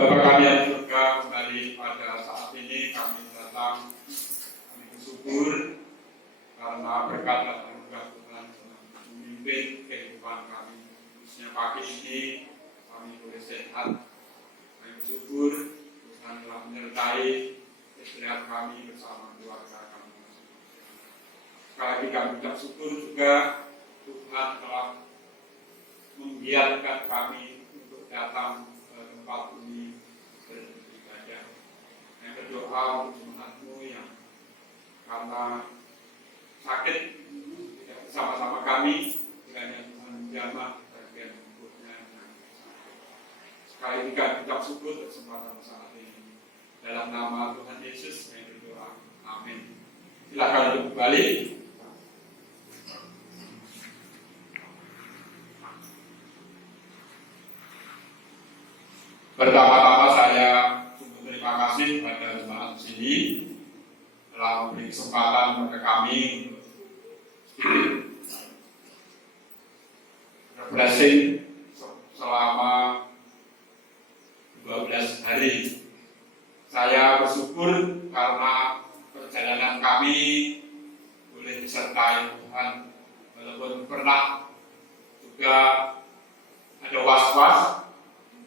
Bapa kami yang di surga, kembali pada saat ini kami datang, kami bersyukur karena berkat dan anugerah Tuhan memimpin kehidupan kami. Khususnya pagi ini kami boleh sehat. Kami bersyukur Tuhan telah menyertai istirahat kami bersama keluarga kami. Sekali lagi kami ucap syukur juga Tuhan telah membiarkan kami untuk datang ke tempat ini beribadah. Yang berdoa untuk jemaatmu yang karena sakit tidak bersama-sama kami, kiranya Tuhan menjamah bagian tubuhnya. Sekali lagi kami ucap syukur kesempatan saat ini. Dalam nama Tuhan Yesus yang berdoa. Amin. Silakan duduk kembali. Pertama-tama saya sungguh terima kasih kepada jemaat di sini telah memberi kesempatan kepada kami refreshing selama 12 hari. Saya bersyukur karena perjalanan kami boleh disertai Tuhan, walaupun pernah juga ada was-was.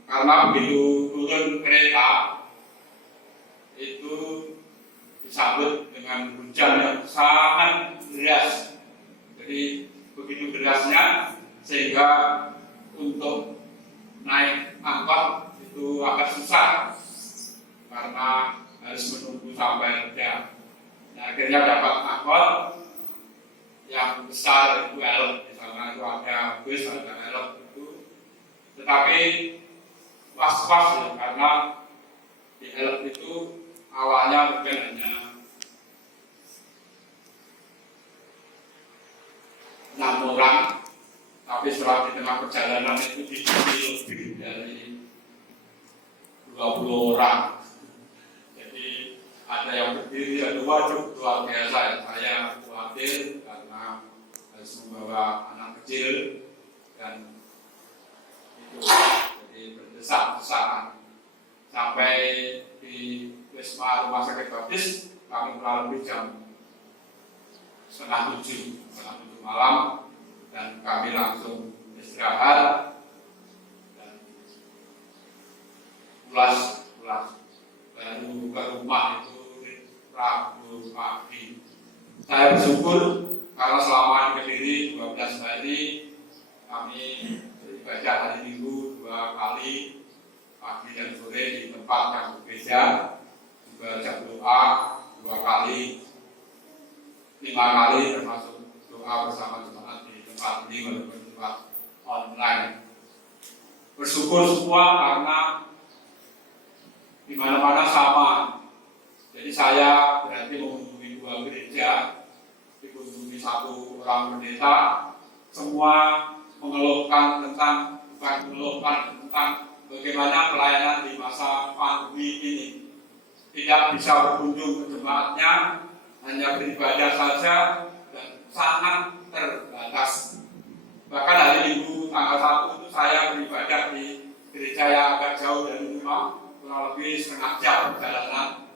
Karena begitu turun kereta itu disambut dengan hujan yang sangat deras. Jadi begitu derasnya sehingga untuk naik angkot itu agak susah karena harus menunggu sampai jam. Nah, akhirnya dapat angkot yang besar itu elok, di sana itu ada bus, ada elok itu. Tetapi was-was ya, karena di elok itu awalnya mungkin hanya 6 orang, tapi setelah di tengah perjalanan itu diisi lebih dari 20 orang. Jadi ada yang berdiri, ada wajib luar biasa ya. Saya khawatir karena harus membawa anak kecil dan itu berdesak-desakan. Sampai di Wisma Rumah Sakit Baptis kami kurang lebih jam setengah 7 malam, dan kami langsung istirahat dan pulas baru ke rumah itu Rabu pagi. Saya bersyukur karena selama di Kediri 12 hari kami beribadah hari Minggu 2 kali, pagi dan sore di tempat yang berbeda, juga baca doa 2 kali, 5 kali termasuk doa bersama jemaat di tempat ini walaupun tempat online. Bersyukur semua karena di mana-mana sama. Jadi saya berarti mengunjungi 2 gereja, dikunjungi 1 orang pendeta, semua mengeluhkan tentang bagaimana pelayanan di masa pandemi ini. Tidak bisa berkunjung ke jemaatnya, hanya beribadah saja dan sangat terbatas. Bahkan hari Minggu tanggal 1 itu saya beribadah di gereja yang agak jauh dari rumah, kurang lebih setengah jam perjalanan.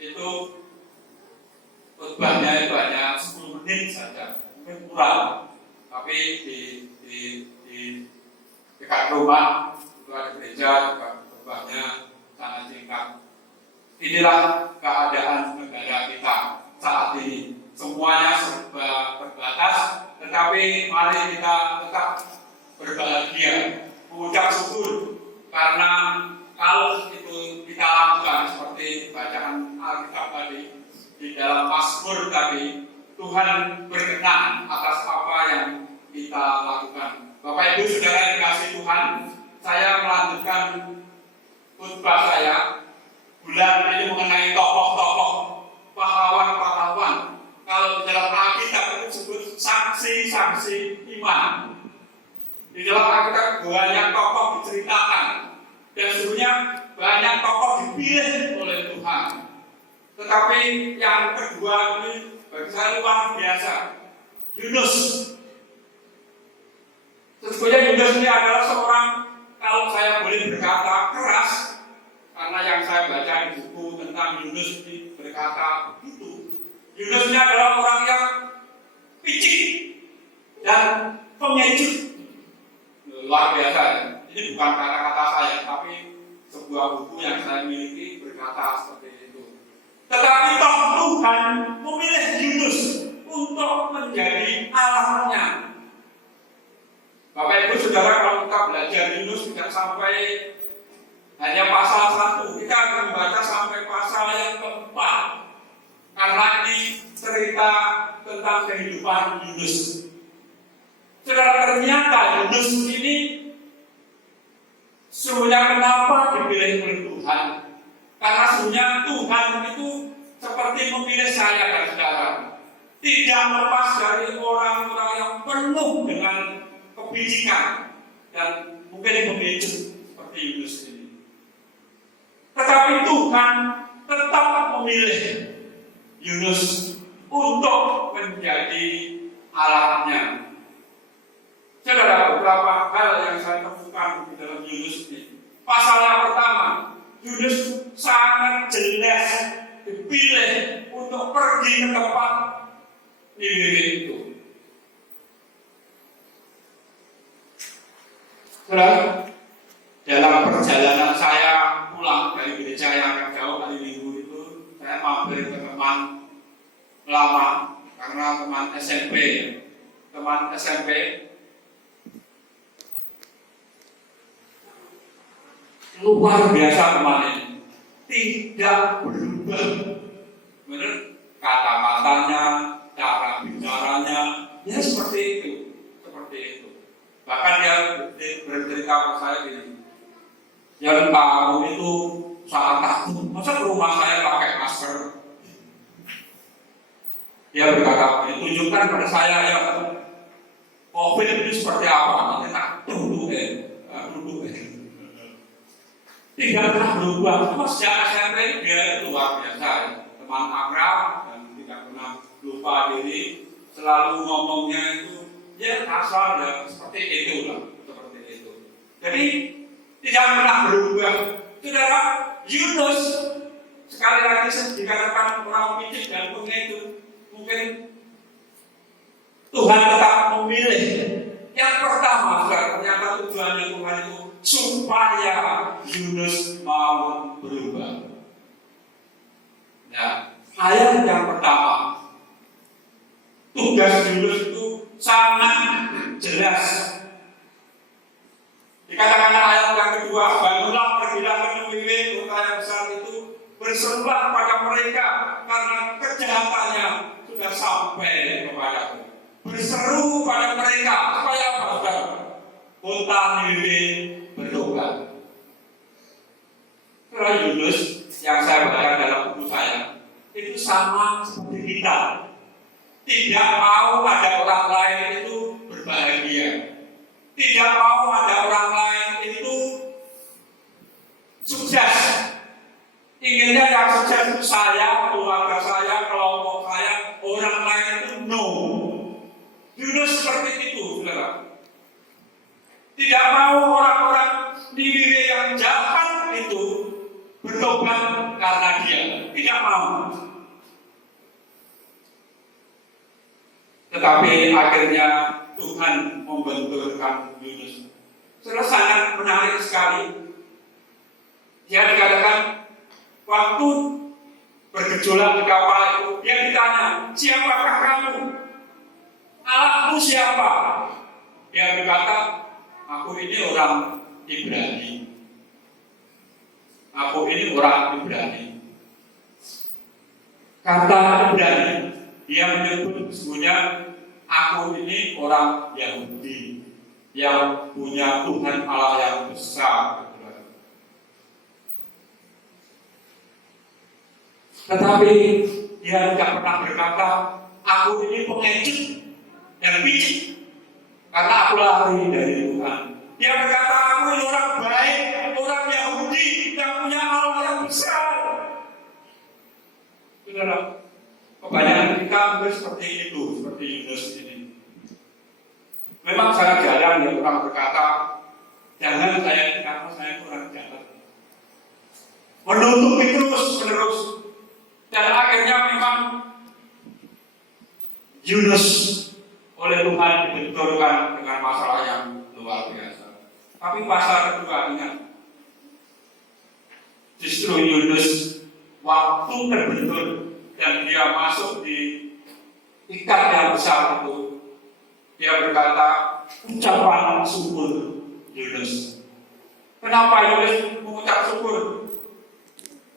Itu khotbahnya itu hanya 10 menit saja, mungkin kurang. Tapi di dekat rumah itu ada gereja, juga khotbahnya sangat singkat. Inilah keadaan negara kita saat ini. Semuanya serba terbatas, tetapi mari kita tetap berbahagia, mengucap syukur, karena kalau itu kita lakukan seperti bacaan Alkitab tadi, di dalam Mazmur tadi, Tuhan berkenan atas apa yang kita lakukan. Bapak Ibu Saudara yang dikasihi Tuhan, saya melanjutkan khotbah saya bulan ini mengenai tokoh-tokoh pahlawan-pahlawan. Kalau di dalam Alkitab itu disebut saksi-saksi iman. Di dalam Alkitab banyak tokoh diceritakan, dan sebenarnya banyak tokoh dipilih oleh Tuhan. Tetapi yang kedua ini bagi saya luar biasa, Yunus. Sesungguhnya Yunus ini adalah seorang, kalau saya boleh berkata, keras, Yunus berkata begitu. Yunus ini adalah orang yang picik dan pengecut. Luar biasa ya. Ini bukan kata-kata saya, tapi sebuah buku yang saya miliki berkata seperti itu. Tetapi toh Tuhan memilih Yunus untuk menjadi Allahnya. Bapak Ibu Saudara, kalau kita belajar Yunus tidak sampai hanya pasal 1, kita akan membaca sampai pasal yang keempat. Karena ini cerita tentang kehidupan Yunus. Saudara, ternyata Yunus ini sebenarnya kenapa dipilih oleh Tuhan? Karena sebenarnya Tuhan itu seperti memilih saya dan saudara. Tidak lepas dari orang-orang yang penuh dengan kebijikan dan mungkin pemicu seperti Yunus ini. Tetapi Tuhan tetap memilih Yunus untuk menjadi Allahnya. Saudara, beberapa hal yang saya temukan di dalam Yunus ini. Pasal yang pertama, Yunus sangat jelas dipilih untuk pergi ke tempat Niniwe itu. Saudara, dalam perjalanan saya pulang dari gereja yang agak jauh hari Minggu itu, saya mampir ke teman lama karena teman SMP. Teman SMP luar biasa teman ini, tidak berubah. Benar, kata-katanya, cara bicaranya, ya seperti itu. Bahkan dia bercerita ke saya gini, yang kamu itu sangat takut, masa ke rumah saya pakai masker? Dia berkata, tunjukkan pada saya ya, COVID ini seperti apa? Nanti tak duduk. Tidak pernah berubah. Cuma sejak SMP dia itu luar biasa, teman akrab dan tidak pernah lupa diri. Selalu ngomongnya itu ya asal ya seperti itu lah, seperti itu. Jadi tidak pernah berubah. Saudara, Yunus sekali lagi dikatakan orang picik dan pengecut. Mungkin Tuhan tetap memilih. Yang pertama, ternyata tujuannya Tuhan itu supaya Yunus mau berubah. Nah, ayat yang pertama, tugas Yunus itu sangat jelas. Dikatakan ayat yang kedua, bangunlah pergilah ke Niniwe, kota yang besar itu, berserulah pada mereka karena kejahatannya sudah sampai kepadaku. Berseru pada mereka supaya apa? Kota Niniwe bertobat. Surah Yunus yang saya baca dalam buku saya itu sama seperti kita. Tidak mau ada orang lain itu berbahagia. Tidak mau ada orang lain itu sukses. Inginnya yang sukses itu saya, keluarga saya, kelompok saya, orang lain itu no. Yunus seperti itu, saudara. Tidak mau orang-orang Niniwe yang jahat itu bertobat karena dia. Tidak mau. Tetapi akhirnya Tuhan membenturkan Yunus. Saudara, sangat menarik sekali. Dia dikatakan waktu bergejolak di kapal itu, dia ditanya, siapakah kamu? Allahmu siapa? Dia berkata, aku ini orang Ibrani. Aku ini orang Ibrani. Kata Ibrani, dia menyebut sesungguhnya aku ini orang Yahudi yang punya Tuhan Allah yang besar. Tetapi dia tidak pernah berkata, aku ini pengecut yang picik karena aku lari dari Tuhan. Dia berkata, aku ini orang baik, orang Yahudi yang punya Allah yang besar. Saudara, kebanyakan kita hampir seperti itu, seperti Yunus ini. Memang sangat jarang ya orang berkata, jangan saya karena saya kurang jahat. Menutupi terus menerus Dan akhirnya memang Yunus oleh Tuhan dibenturkan dengan masalah yang luar biasa. Tapi pasal kedua ingat, justru Yunus waktu terbentur dan dia masuk di ikan yang besar itu, dia berkata ucapan syukur Yunus. Kenapa Yunus mengucap syukur?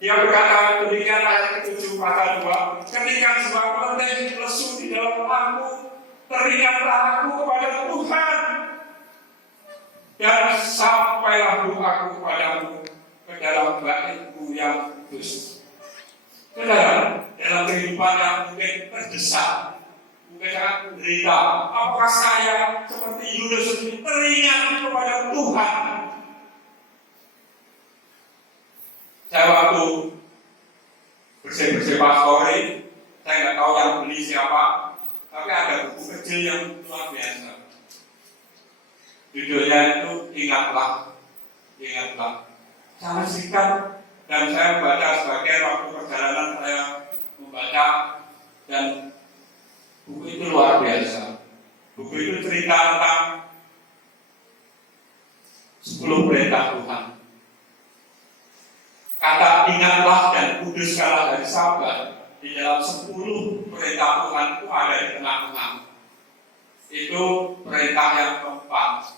Dia berkata demikian ayat ke-7 pasal 2, ketika sebuah kelenteng lesu di dalam aku, teringatlah aku kepada Tuhan dan sampailah doaku kepadamu ke dalam baitmu yang kudus. Saudara, dalam kehidupan yang mungkin terdesak, mungkin sangat menderita, apakah saya seperti Yunus ini teringat kepada Tuhan? Saya waktu bersih-bersih pastori, saya nggak tahu yang beli siapa, tapi ada buku kecil yang luar biasa. Judulnya itu Ingatlah. Sangat singkat, dan saya membaca sebagian waktu perjalanan saya membaca, dan buku itu luar biasa. Buku itu cerita tentang 10 perintah Tuhan. Kata ingatlah dan kuduskanlah dari Sabat di dalam 10 perintah Tuhan itu ada di tengah-tengah. Itu perintah yang keempat.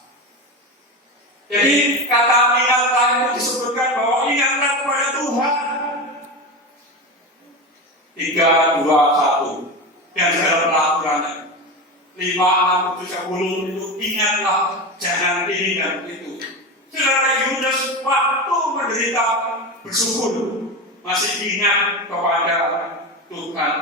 Jadi kata ingatlah itu disebutkan bahwa ingatlah kepada Tuhan. 3, 2, 1. Dan segala peraturannya 5, 6, 7, 10 itu ingatlah, jangan ini dan itu. Saudara Yunus waktu menderita bersyukur, masih ingat kepada Tuhan.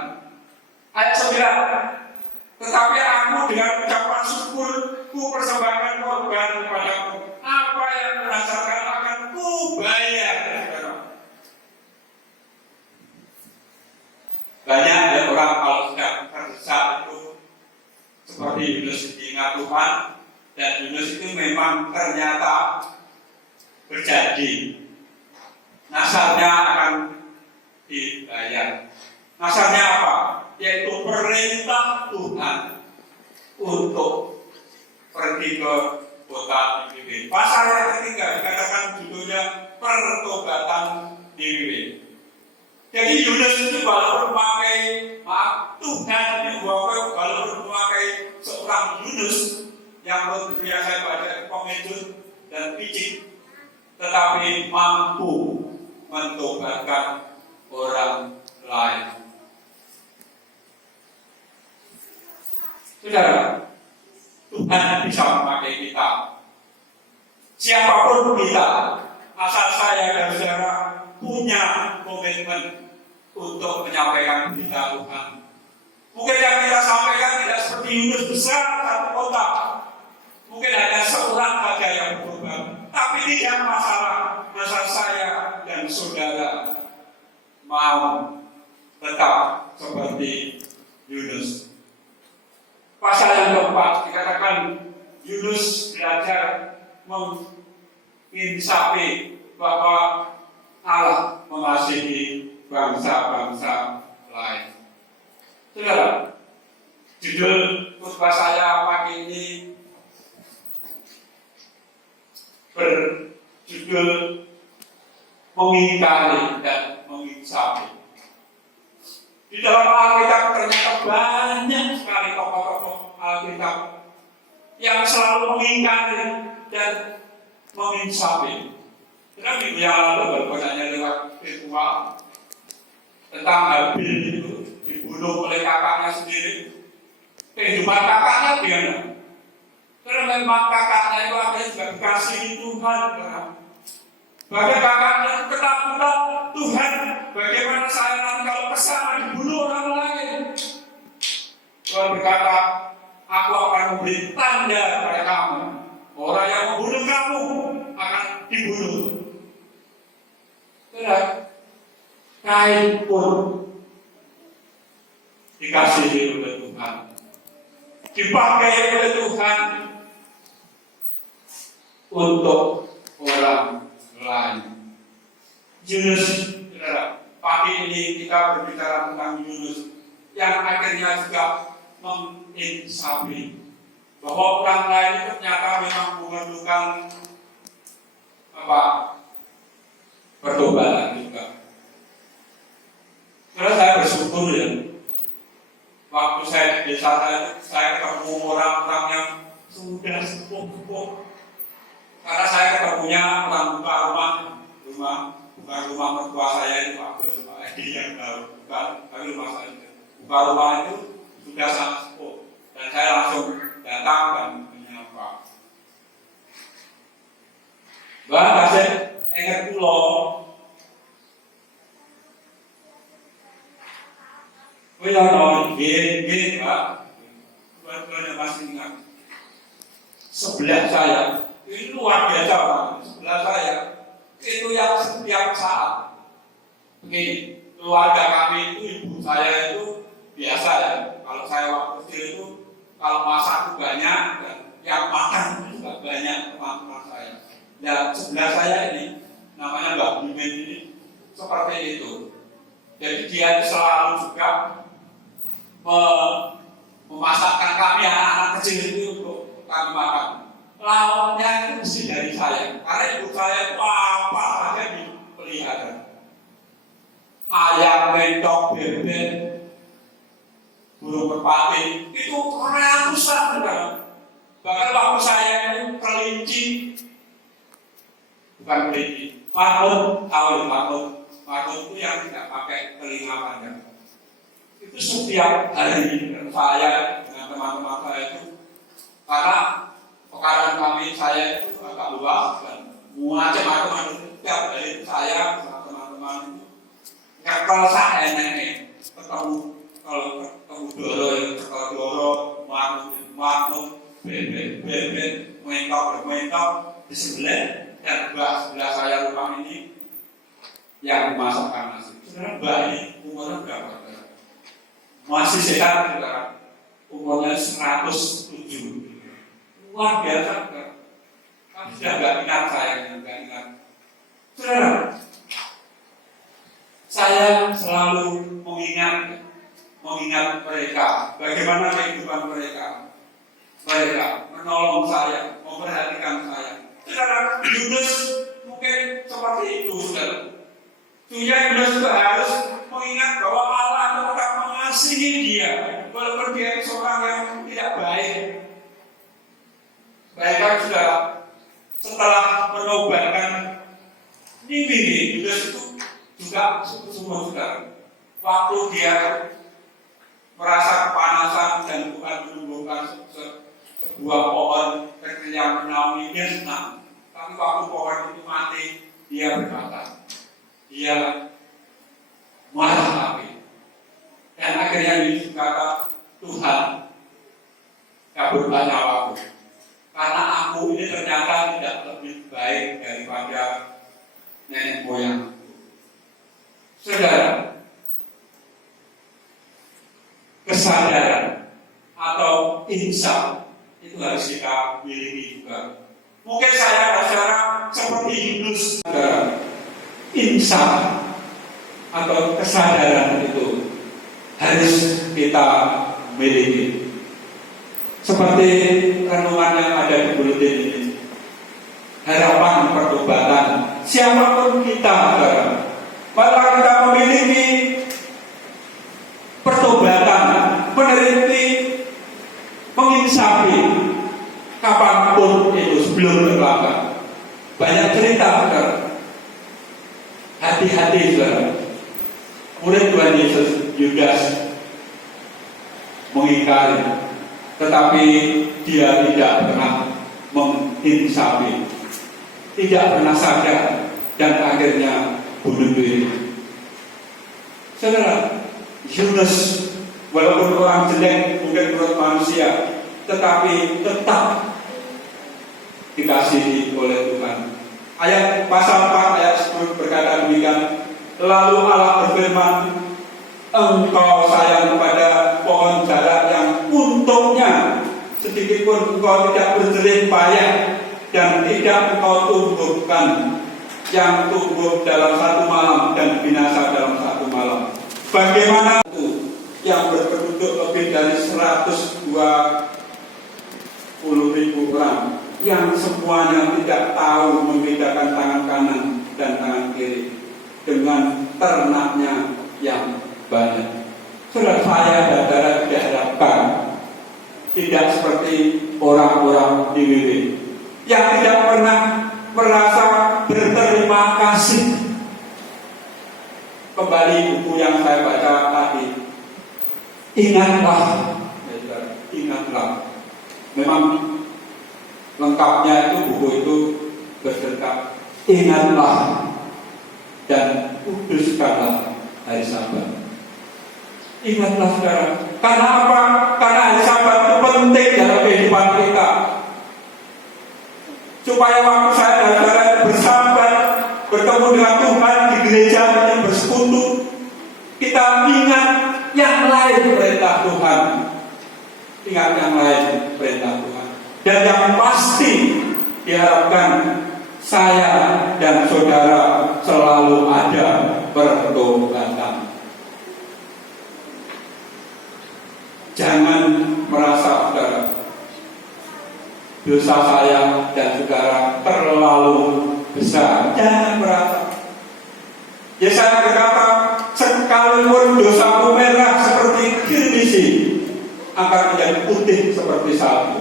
Ayat 9, tetapi aku dengan ucapan syukur ku persembahkan korban kepadamu. Apa yang merasakan akan ku bayar. Banyak ya orang kalau sedang terdesak itu seperti Yunus ingat Tuhan, dan Yunus itu memang ternyata berjanji nasarnya akan dibayar. Nasarnya apa? Yaitu perintah Tuhan untuk pergi ke kota Niniwe. Pasal yang ketiga dikatakan judulnya pertobatan Niniwe. Jadi Yunus itu walaupun memakai Tuhan yang walaupun memakai seorang Yunus yang biasa pada pengejut dan picik, tetapi mampu mentobatkan orang lain. Saudara, Tuhan bisa memakai kita. Siapapun kita, asal saya dan saudara punya komitmen untuk menyampaikan berita Tuhan. Mungkin yang kita sampaikan tidak seperti Yunus besar satu kota. Mungkin hanya seorang saja yang berkorban. Tapi tidak masalah. Asal saya dan saudara mau tetap seperti Yunus. Pasal yang keempat dikatakan Yunus belajar menginsafi bahwa Allah mengasihi bangsa-bangsa lain. Saudara, judul khotbah saya pagi ini berjudul mengingkari dan menginsafi. Di dalam Alkitab ternyata banyak sekali tokoh-tokoh Alkitab yang selalu mengingkari dan menginsafi. Karena minggu yang lalu baru bacanya lewat ritual tentang Habil itu dibunuh oleh kakaknya sendiri. Kehidupan kakaknya gimana? Karena memang kakaknya itu akhirnya juga dikasihi Tuhan. Bahkan kakaknya ketakutan Tuhan, bagaimana saya nanti kalau kesana dibunuh orang lain. Tuhan berkata, aku akan memberi tanda pada kamu. Orang yang membunuh kamu akan dibunuh. Kain pun dikasihi oleh Tuhan, dipakai oleh Tuhan untuk orang lain. Yunus pada pagi ini kita berbicara tentang Yunus yang akhirnya juga menginsafi bahwa orang lain itu ternyata memang memerlukan pertobatan juga. Karena saya bersyukur ya, waktu saya di desa saya ketemu orang-orang yang sudah sepuh-sepuh. Karena saya ketemunya orang buka rumah mertua saya itu Pak Edi yang tahu, tapi rumah saya buka rumah itu sudah sangat sepuh. Dan saya langsung datang dan menyapa. Mbak kasih ingat pulau. Oh ya, gini Pak, buat masih ingat. Sebelah saya, ini luar biasa Pak. Sebelah saya itu yang setiap saat. Begini, keluarga kami itu ibu saya itu biasa ya. Kalau saya waktu kecil itu kalau masak banyak dan yang makan juga banyak teman-teman saya. Dan sebelah saya ini namanya Mbak Mimin ini seperti itu. Jadi dia selalu juga memasakkan kami anak-anak kecil itu untuk kami makan. Lawannya itu mesti dari saya, karena ibu saya itu apa aja dipelihara. Ayam, mentok, bebek, burung merpati itu ratusan kan. Bahkan waktu saya itu kelinci, bukan kelinci, marmut, tahu marmut itu yang tidak pakai telinga panjang. Itu setiap hari saya dengan teman-teman saya itu, karena pekarangan kami saya itu agak luas dan macam-macam setiap hari saya bersama teman-teman itu kalau saya nenek ketemu doro marmut bebek mentok di sebelah dan sebelah saya rumah ini yang masakkan nasi. Sebenarnya Mbak ini umurnya berapa? Masih sehat sekarang, umurnya 107. Luar biasa, kami sudah nggak ingat saya, nggak ingat. Saudara, saya selalu mengingat mereka, bagaimana kehidupan mereka. Mereka menolong saya, memperhatikan saya. Saudara, Yunus mungkin seperti itu, saudara. Yunus juga harus mengingat bahwa Allah tetap mengasihi dia, walaupun dia seorang yang tidak baik. Mereka juga setelah menobatkan Niniwe, Yunus itu juga sungguh-sungguh saudara. Waktu dia merasa kepanasan dan Tuhan menumbuhkan sebuah pohon yang menaungi, dia senang. Tapi waktu pohon itu mati, dia berkata, dia marah lagi. Dan akhirnya Yunus berkata, Tuhan, kabulkanlah nyawaku. Karena aku ini ternyata tidak lebih baik daripada nenek moyang. Saudara, kesadaran atau insaf itu harus kita miliki juga. Mungkin saya bicara seperti Yunus. Saudara, insaf atau kesadaran itu harus kita miliki. Seperti renungan yang ada di buletin ini, harapan pertobatan. Siapapun kita, maka kita memiliki pertobatan, meneliti, menginsafi kapanpun itu sebelum terlambat. Banyak cerita, saudara. Hati-hati, saudara. Murid Tuhan Yesus Yudas mengingkari, tetapi dia tidak pernah menginsafi, tidak pernah sadar, dan akhirnya bunuh diri. Saudara, Yunus walaupun orang jelek mungkin menurut manusia, tetapi tetap dikasihi oleh Tuhan. Ayat pasal 4 ayat 10 berkata demikian. Lalu Allah berfirman, engkau sayang kepada pohon jarak yang untungnya sedikitpun engkau tidak berjerih payah dan tidak engkau tumbuhkan, yang tumbuh dalam satu malam dan binasa dalam satu malam. Bagaimana yang berpenduduk lebih dari 120.000 orang yang semuanya tidak tahu membedakan tangan kanan dan tangan kiri dengan ternaknya yang banyak. Saudara, saya dan saudara tidak harapkan tidak seperti orang-orang Niniwe yang tidak pernah merasa berterima kasih. Kembali buku yang saya baca tadi, ingatlah, ingatlah. Memang lengkapnya itu buku itu berserta ingatlah dan kuduskanlah hari Sabat. Ingatlah saudara. Karena apa? Karena hari Sabat itu penting dalam kehidupan kita. Supaya waktu saya dan saudara bersabat, bertemu dengan Tuhan di gereja yang bersekutu, kita ingat yang lain perintah Tuhan. Ingat yang lain perintah Tuhan. Dan yang pasti diharapkan saya dan saudara selalu ada pertobatan. Jangan merasa saudara dosa saya dan saudara terlalu besar. Jangan merasa. Yesaya berkata, sekalipun dosamu merah seperti kirmisi, akan menjadi putih seperti salju.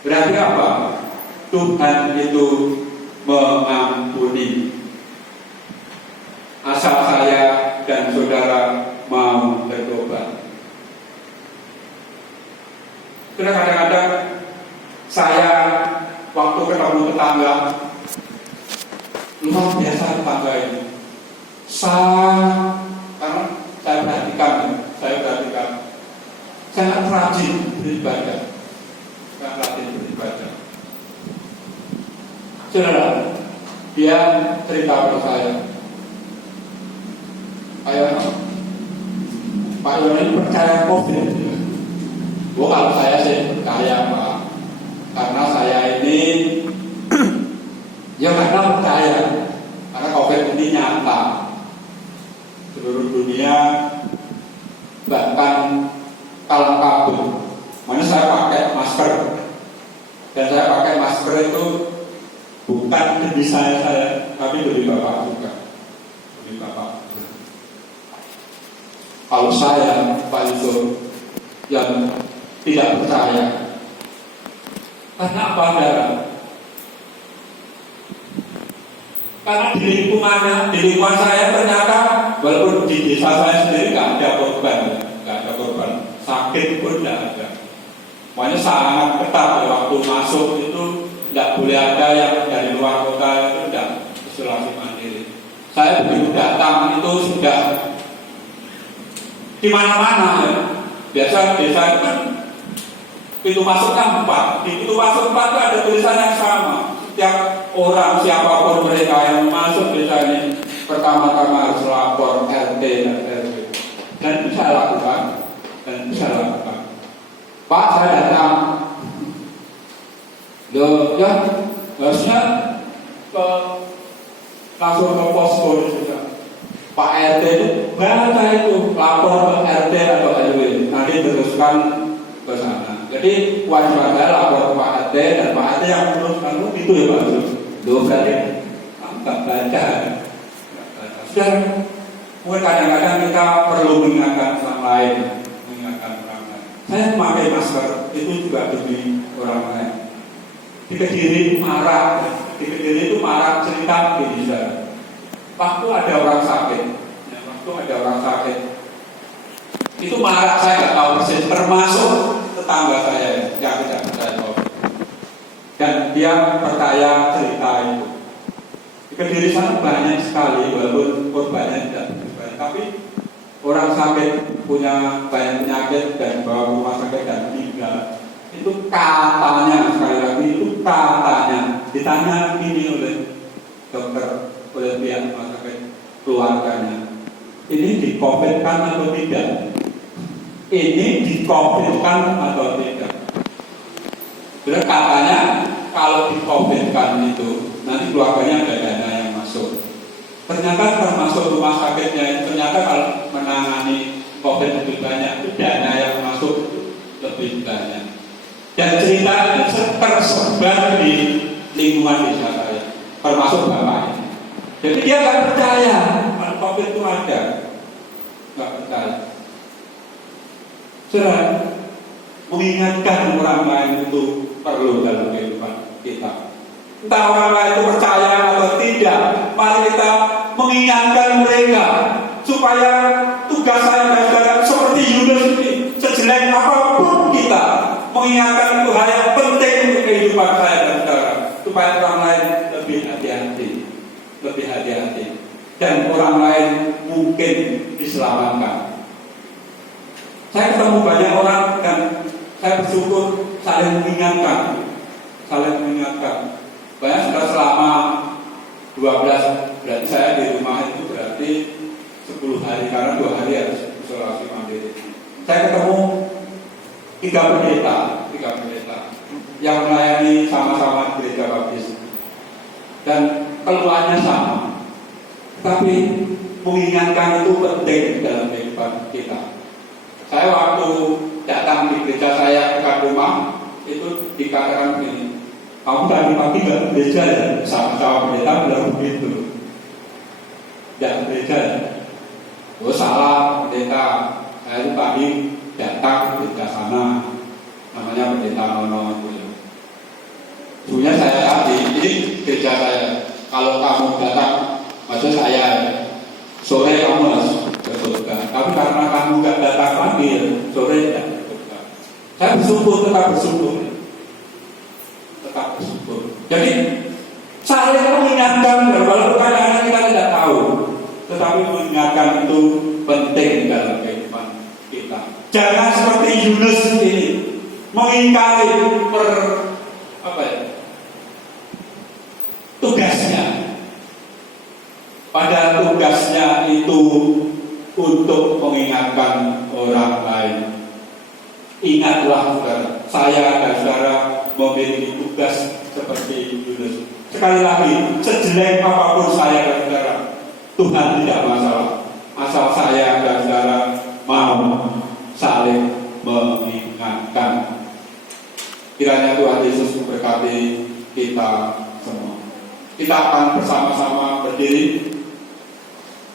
Berarti apa? Tuhan itu mengampuni, asal saya dan saudara mau bertobat. Karena kadang-kadang saya waktu ketemu tetangga, luar biasa tetangga ini. Karena saya perhatikan, sangat rajin beribadah. Saudara, dia cerita pada saya, Pak Yon percaya COVID. Kalau saya sih percaya Pak, karena saya ini ya karena percaya, karena COVID ini nyata seluruh dunia, bahkan kalang kabut. Mana saya pakai masker, dan saya pakai masker itu bukan demi saya, tapi demi Bapak juga, demi Bapak. Kalau saya Pak Yusuf yang tidak percaya, karena apa saudara? Karena di lingkungan saya ternyata walaupun di desa saya sendiri nggak ada korban, sakit pun tidak ada. Makanya sangat ketat waktu masuk itu tidak boleh ada yang dari luar kota itu tidak isolasi mandiri. Saya begitu datang itu sudah di mana-mana ya. Biasa desa itu kan pintu masuk kan 4. Di pintu masuk 4 itu ada tulisan yang sama. Setiap orang siapapun mereka yang masuk desa ini pertama-tama harus lapor RT dan RW. Dan bisa lakukan. Pak, saya datang. Loh, ya harusnya langsung ke posko juga. Pak RT itu baca itu lapor ke RT atau RW. Nanti teruskan ke sana. Jadi kewajiban saya lapor ke Pak RT dan Pak RT yang teruskan itu ya Pak. Loh, berarti nggak baca. Sudah, mungkin kadang-kadang kita perlu mengingatkan orang lain. Saya memakai masker itu juga demi orang lain. Di Kediri itu marah cerita begini saja. Waktu ada orang sakit, itu marah saya nggak tahu persis, termasuk tetangga saya yang tidak percaya COVID. Dan dia percaya cerita itu. Di Kediri sana banyak sekali, walaupun korbannya tidak banyak, tapi orang sakit punya banyak penyakit dan bawa ke rumah sakit dan meninggal. Itu katanya, sekali lagi itu katanya ditanya ini oleh dokter, oleh pihak rumah sakit keluarganya, ini di-COVID-kan atau tidak? Ini di-COVID-kan atau tidak? Benar katanya kalau di-COVID-kan itu nanti keluarganya ada dana yang masuk. Ternyata termasuk rumah sakitnya, ternyata kalau menangani COVID lebih banyak, itu dana yang masuk lebih banyak. Dan cerita itu tersebar di lingkungan desa saya, termasuk bapak ini. Jadi dia nggak percaya kalau COVID itu ada, nggak percaya. Saudara, mengingatkan orang lain itu perlu dalam kehidupan kita. Entah orang lain itu percaya atau tidak, mari kita mengingatkan mereka supaya tugas saya dan saudara seperti Yunus ini, sejelek apapun kita mengingatkan itu hal yang penting untuk kehidupan saya dan saudara, supaya orang lain lebih hati-hati, dan orang lain mungkin diselamatkan. Saya ketemu banyak orang dan saya bersyukur saling mengingatkan. Banyak sudah selama 12, berarti saya di rumah itu berarti 10 hari, karena 2 hari harus isolasi mandiri. Saya ketemu 3 pendeta yang melayani sama-sama gereja baptis, dan keluarnya sama, tapi mengingatkan itu penting dalam kehidupan kita. Saya waktu datang di gereja saya dekat rumah itu dikatakan begini, kamu tadi pagi nggak ke gereja ya? Sama-sama pendeta bilang begitu. Tidak ke gereja ya? Oh salah pendeta, saya itu tadi datang ke gereja sana, namanya pendeta Nono itu. Sebenarnya saya tadi, ini gereja saya. Kalau kamu datang, maksud saya sore kamu harus ke surga. Tapi karena kamu nggak datang pagi, sore tidak ke surga. Saya tetap bersyukur. Jadi saya mengingatkan, walaupun kadang-kadang kita tidak tahu, tetapi mengingatkan itu penting dalam kehidupan kita. Jangan seperti Yunus ini mengingkari tugasnya. Pada tugasnya itu untuk mengingatkan orang lain. Ingatlah saudara, saya dan saudara memiliki tugas seperti Yunus. Sekali lagi, sejelek apapun saya dan saudara, Tuhan tidak masalah. Asal saya dan saudara mau saling mengingatkan. Kiranya Tuhan Yesus memberkati kita semua. Kita akan bersama-sama berdiri,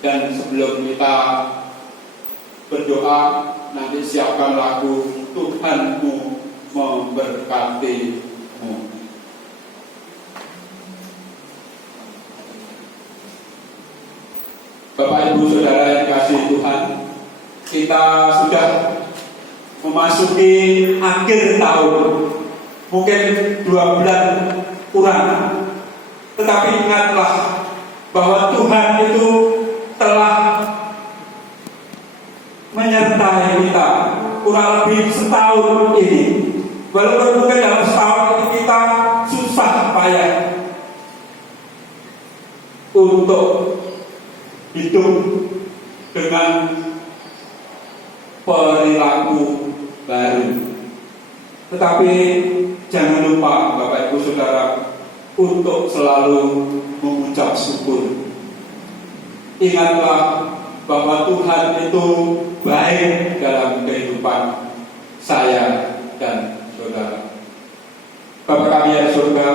dan sebelum kita berdoa, nanti siapkan lagu Tuhanmu memberkatimu. Bapak Ibu Saudara yang kasih Tuhan, kita sudah memasuki akhir tahun, mungkin 2 bulan kurang, tetapi ingatlah bahwa Tuhan itu telah menyertai kita kurang lebih setahun ini. Walaupun mungkin dalam setahun ini kita susah payah untuk hidup dengan perilaku baru, tetapi jangan lupa Bapak Ibu Saudara untuk selalu mengucap syukur. Ingatlah bahwa Tuhan itu baik dalam kehidupan saya dan saudara. Bapa kami yang di surga,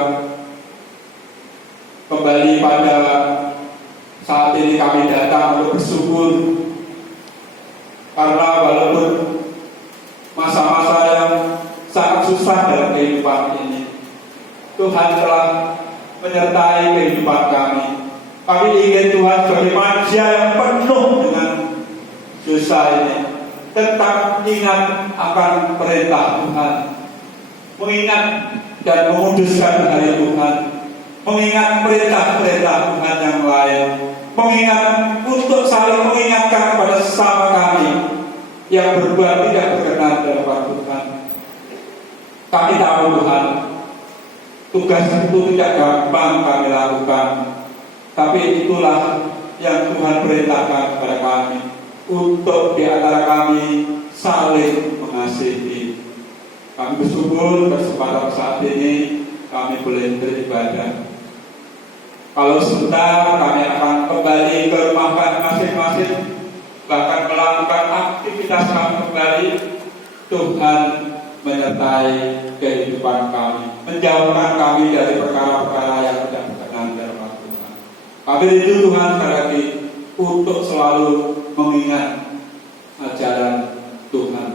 kembali pada saat ini kami datang untuk bersyukur, karena walaupun masa-masa yang sangat susah dalam kehidupan ini, Tuhan telah menyertai kehidupan kami. Kami ingin Tuhan sebagai manusia yang penuh dengan dosa ini tetap ingat akan perintah Tuhan, mengingat dan menguduskan hari Tuhan, mengingat perintah-perintah Tuhan yang lain, mengingat untuk saling mengingatkan kepada sesama kami yang berbuat tidak berkenan dalam hadapan Tuhan. Kami tahu Tuhan, tugas itu tidak gampang kami lakukan, tapi itulah yang Tuhan perintahkan kepada kami, untuk di antara kami saling mengasihi. Kami bersyukur kesempatan saat ini kami boleh beribadah. Kalau sebentar kami akan kembali ke rumah masing-masing, bahkan melakukan aktivitas kami kembali. Tuhan menyertai kehidupan kami, menjauhkan kami dari perkara-perkara yang tidak berkenan dalam hati Tuhan. Kami rindu Tuhan sekali lagi untuk selalu mengingat ajaran Tuhan.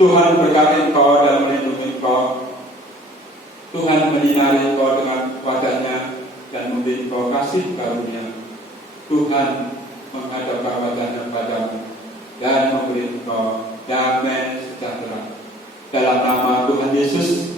Tuhan berkati Engkau dan melindungi Engkau. Tuhan menyinari Engkau dengan wajahnya dan memberi Engkau kasih karunia. Tuhan menghadapkan wajahnya padamu dan memberi Engkau damai sejahtera. Dalam nama Tuhan Yesus